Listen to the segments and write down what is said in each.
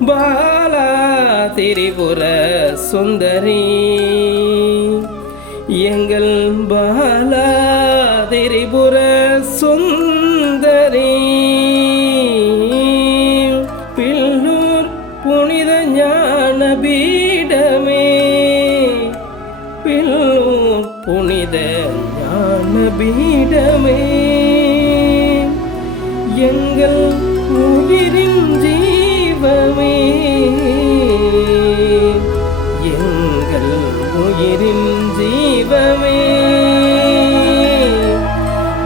பாலா திரிபுர சுந்தரி எங்கள் பாலா திரிபுர சுந்தரி பில்லூர் புனித ஞான பீடமே பில்லூர் புனித ஞான பீடமே எங்கள் உயிரின் ஜீவமே எங்கள் உயிரின் ஜீவமே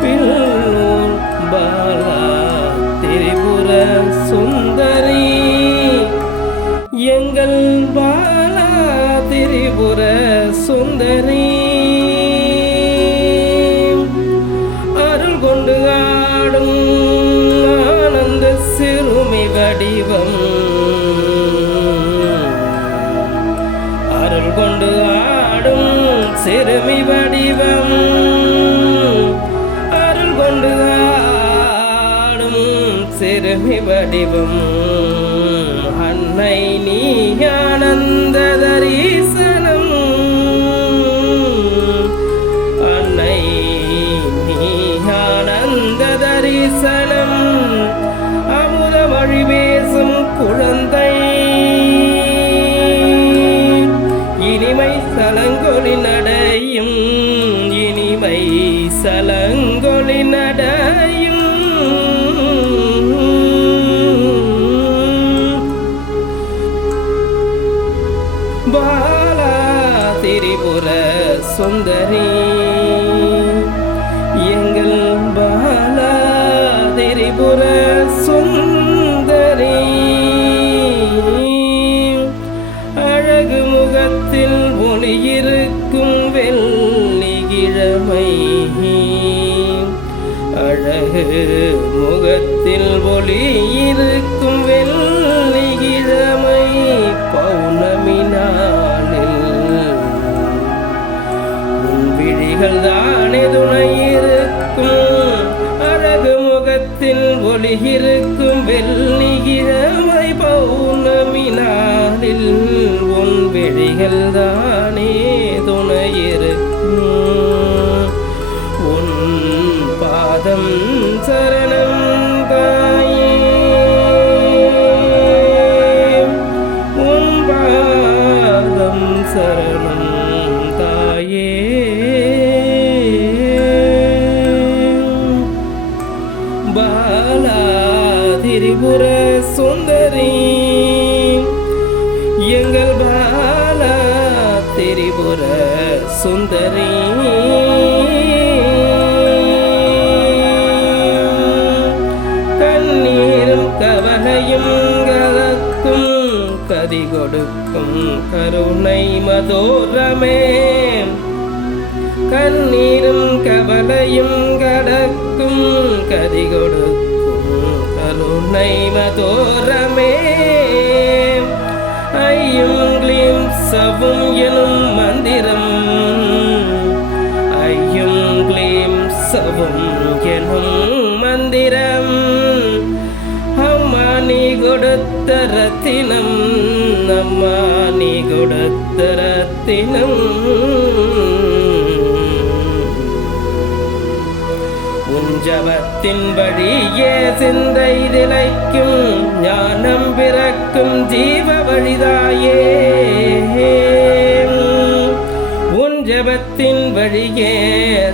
பில்லூர் பாலா திரிபுர சுந்தரி எங்கள் பாலா திரிபுர சுந்தரி அருள் கொண்டு ஆடும் ஆனந்த சிறுமி வடிவம் அருள் கொண்டு ஆடும் சிறுமி வடிவம் அருள் கொண்டு ஆடும் சிறுமி வடிவம் அன்னை நீ ஆனந்த தரிசனம் அன்னை நீ ஆனந்த தரிசனம் அமுத மொழி பேசும் குழந்தை இனிமை சலங்கொலி நடையும் இனிமை சலங்கொலி நடையும் பாலா திரிபுர சுந்தரி எங்கள் பாலா திரிபுர சுந்தரி அழகு முகத்தில் ஒளியிருக்கும் வெள்ளிக்கிழமை அழகு முகத்தில் ஒளியிருக்கும் வெள்ளிக்கிழமை பௌர்ணமி நாளில் உன் விழிகள் தானே துணையிருக்கும் அழகு முகத்தில் ஒளியிருக்கும் வெள்ளிக்கிழமை பௌர்ணமி நாளில் உன் விழிகள் தானே துணையிருக்கும் உன் பாதம் சரணம் தாயே உன் பாதம் சரணம் தாயே பாலா திரிபுர சுந்தரி எங்கள் பாலா திரிபுர சுந்தரி கண்ணீரும் கவலையும் கலக்கும் கதி கொடுக்கும் கருணை மதோரமே கண்ணீரும் கவலையும் கடக்கும் கதி கொடுக்கும் கருணை மதோரமே ஐயும் க்ளீம் சவும் எனும் மந்திரம் ஐயும் க்ளீம் சவும் எனும் மந்திரம் அம்மா நீ கொடுத்த ரத்தினம் அம்மா நீ கொடுத்த ரத்தினம் உன் ஜபத்தின் வழியே சிந்தை திளைக்கும் ஞானம் பிறக்கும் ஜீவ வழிதாயே உன் ஜபத்தின் வழியே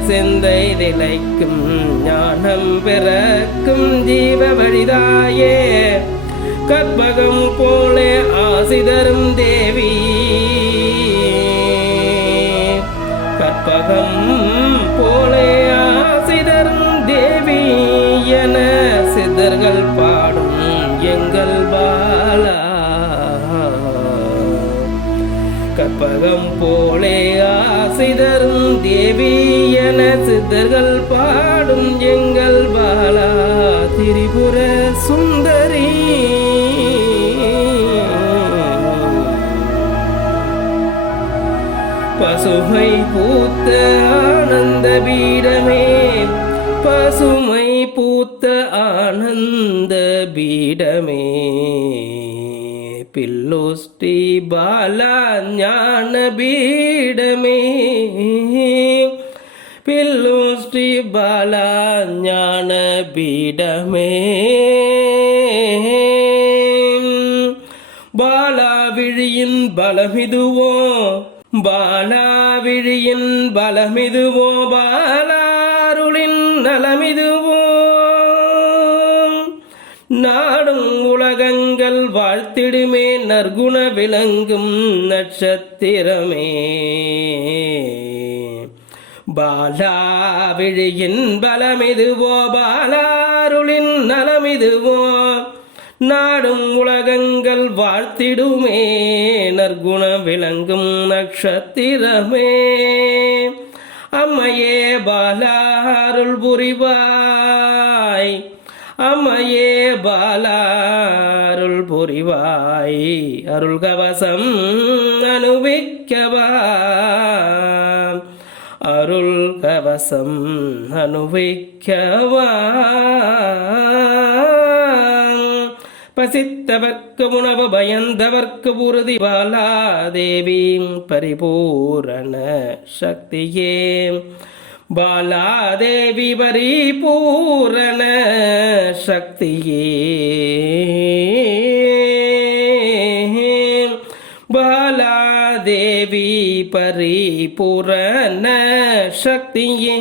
சிந்தை திளைக்கும் ஞானம் பிறக்கும் ஜீவ வழிதாயே கற்பகம் போலே ஆசிதரும் தேவி கற்பகம் போலே ஆசிதரும் தேவி என சித்தர்கள் பாடும் எங்கள் பாலா கற்பகம் போலே ஆசிதரும் தேவி என சித்தர்கள் பாடும் எங்கள் பாலா திரிபுர சுந்தரி பசுமை பூத்த ஆனந்த பீடமே பசுமை பூத்த ஆனந்த பீடமே பில்லு ஸ்ரீ பாலா ஞான பீடமே பில்லு ஸ்ரீ பாலா ஞான பீடமே பாலா விழியின் பலமிதுவோ பாலா விழியின் பலமிதுவோ பாலாருளின் நலமிதுவோ நாடும் உலகங்கள் வாழ்த்திடுமே நற்குண விளங்கும் நட்சத்திரமே பாலா விழியின் பலமிதுவோ பாலாருளின் நலமிதுவோ நாடும் உலகங்கள் வாழ்த்திடுமே நற்குண விளங்கும் நட்சத்திரமே அம்மையே பாலா அருள் புரிவாய் அம்மையே பாலா அருள் புரிவாய் அருள் கவசம் அனுபவிக்கவா அருள் கவசம் அனுபவிக்கவா பசித்தவர்க்கு உணவு பயந்தவர்க்கு உறுதி பாலா தேவி பரிபூரண சக்தியே பாலா தேவி பரிபூரண சக்தியே பாலா தேவி பரிபூரண சக்தியே